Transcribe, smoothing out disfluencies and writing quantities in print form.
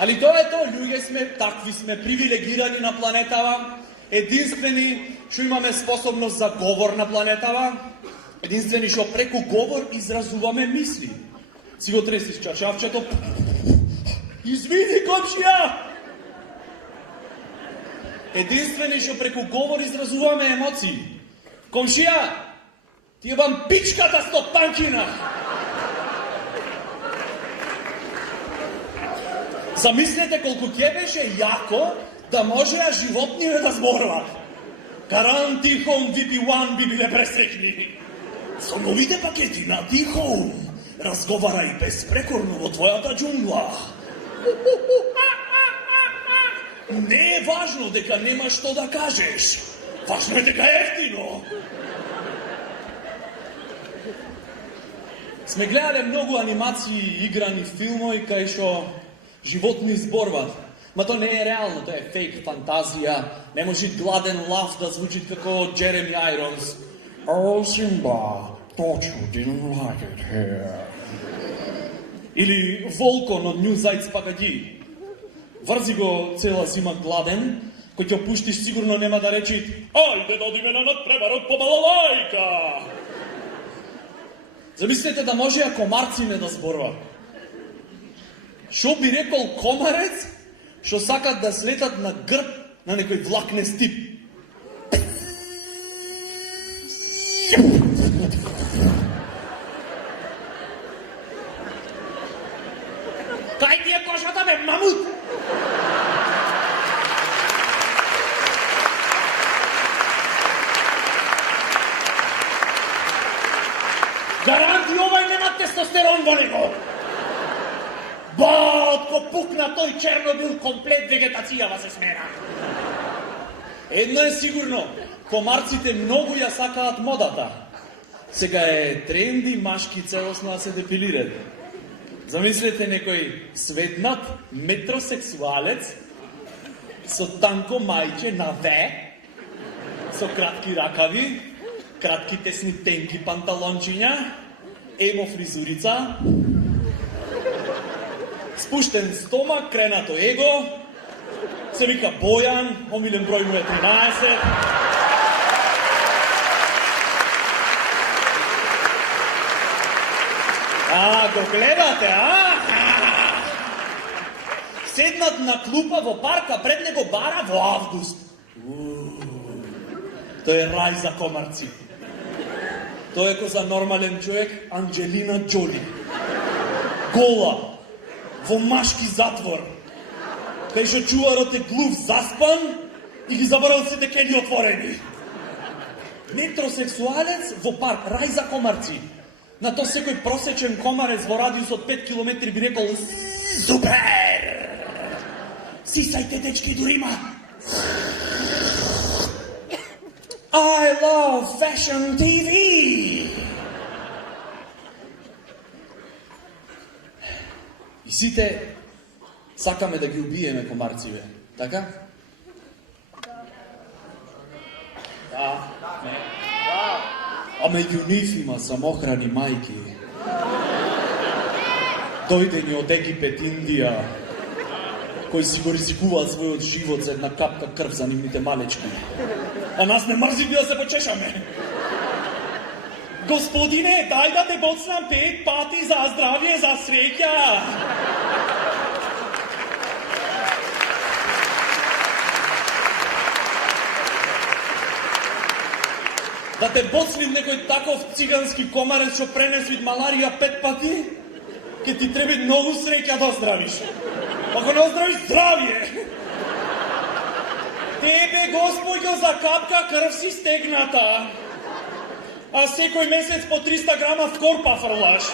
Али тоа е тоа, луѓе сме, такви сме, привилегирани на планетава, единствени што имаме способност за говор на планетава, единствени што преку говор изразуваме мисли. Си го тресиш чачавчето, извини комшија! Единствени што преку говор изразуваме емоции. Комшија, ти ебам пичката стопанкина! Замислете колку ќе беше јако да можеа животниве да зборуваат. Каран Ти-Хоум VP1 би биле пресрекни. Со новите пакети на Ти-Хоум разговарај безпрекорно во твојата џунгла. Не е важно дека нема што да кажеш. Важно е дека е ефтино. Сме гледале многу анимации, играни филмови кај што животни зборват. Ма тоа не е реално, тоа е фейк фантазија. Не може гладен лав да звучи како Джереми Айронс. Oh, Simba, thought you didn't like it here. Или Волкон од Нью Зајц Пагади. Врзи го цела зима гладен, кој ќе пуштиш сигурно нема да речи ајде да одиме на надпреварот по балалајка. Замислете да можеа комарците да зборуваат. Шо би рекол комарец што сакат да слетат на грб на некој влакнест тип? Кај ти е кошата, бе, мамут? Гаранти овај нема тестостерон во него. Ко пукна тој Чернобил, комплет вегетацијава се смена. Едно е сигурно, комарците многу ја сакаат модата. Сега е тренди машки целосно да се депилираат. Замислете некој светнат метросексуалец со танко мајче на В, со кратки ракави, кратки тесни тенки панталончиња, емо фризурица, спуштен стомак, кренато его, се вика Бојан, омилен број му е 13. Го гледате, Седнат на клупа во парка, пред него бара во август. Тоа е рај за комарци. Тоа е ко за нормален човек Анджелина Џоли. Гола, во машки затвор, кај што чуварот е глув заспан и ги заборал сите кени отворени. Метросексуалец во парк, рај за комарци. На то секој просечен комарец во радиус од 5 километри би рекол супер! Сисајте, дечки, дури има! I love fashion TV! И сите сакаме да ги убиеме комарциве, така? Да. Не. А меѓу нив има самохрани мајки. Дојдени од Египет, Индија, кои си го ризикуваат својот живот за една капка крв за нивните малечки. А нас не мрзи да се почешаме. Господине, дај да те боцнам 5 пати за здравје, за среќа. Да те боцним некој таков цигански комарец што пренеси маларија 5 пати, ке ти треба многу среќа да оздравиш. Ако не оздравиш, здравје! Тебе, Господјо, за капка крв си стегната, а секој месец по 300 грама в корпа фрлаш.